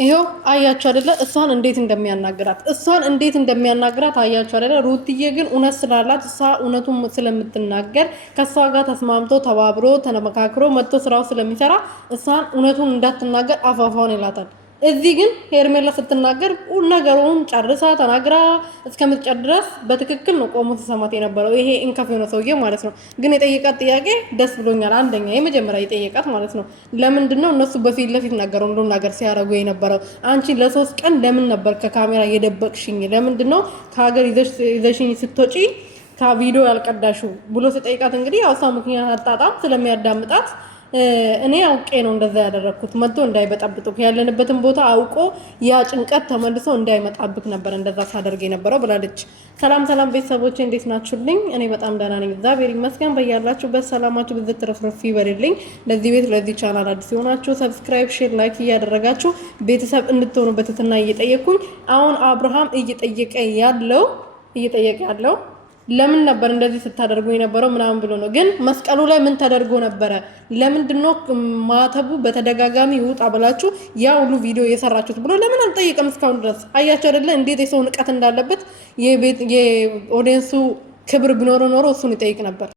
ይሄው አያችሁ አይደለ እሷን እንዴት እንደሚያናግራት አያችሁ አይደለ ሩትዬ ግን እውነት ስላላት እሷ እውነቱን ስለምትናገር ከሷ ጋር ተስማምቶ ተባብሮ ተነመካክሮ መጥቶ ስራው ስለሚሰራ እሷን እውነቱን እንዳትናገር አፋፋውን ይላታል እዚህ ግን ሄርሜላ ስትናገር ነገሩን ጨርሳ ተናግራ እስከምትጨርስ በትክክል ነው ቆሞ ተሰማት የነበረው ይሄ እንከፍ ነው ሰውዬ ማለት ነው ግን የጠየቃት ጥያቄ ደስ ብሎኛል አንደኛ የመጀመሪያ የጠየቃት ማለት ነው ለምንድነው እነሱ በፊት ለፊት ነገሩን ሁሉ ነገር ሲያረጉ የነበረው አንቺ ለሶስት ቀን ለምን ነበር ከካሜራ የደበቅሽኝ ለምንድነው ከሀገር ይዘሽኝ ስትወጪ ከቪዲዮ ያልቀዳሹ ብሎ ሲጠይቃት እንግዲህ ያው ሰው ምክንያት አጣጣም ስለሚያዳምጣት እኔ አውቄ ነው እንደዛ ያደረኩት መጥቶ እንዳይበጣብጡክ ያለንበትን ቦታ አውቆ ያ ጭንቀት ተመልሶ እንዳይመጣብክ ነበር እንደዛ ሳደርግ የነበረው ብላለች ሰላም ቤተሰቦቼ እንዴት ናችሁልኝ እኔ በጣም ደህና ነኝ እግዚአብሔር ይመስገን በያላችሁበት ሰላማችሁ ብዙ ትርፍርፍ ይበልልኝ ለዚህ ቤት ለዚህ ቻናል አዲስ ሆናችሁ ሰብስክራይብ ሼር ላይክ እያደረጋችሁ ቤተሰብ እንድትሆኑበት እና እየጠየቅኩኝ አሁን አብርሃም እየጠየቀ ያለው ለምን ነበር እንደዚህ ስታደርጉ የነበረው ምናምን ብሎ ነው ግን መስቀሉ ላይ ምን ተደርጎ ነበር ለምንድነው ማተቡ በተደጋጋሚ ይውጣ ብላችሁ ያ ሁሉ ቪዲዮ የሰራችሁት ብሎ ለምን አልጠየቀም እስካሁን ድረስ አያችሁ አይደለ እንዴት የሰው ንቀት እንዳለበት የኦዲየንሱ ክብር ቢኖር ኖሮ እሱን ይጠይቅ ነበር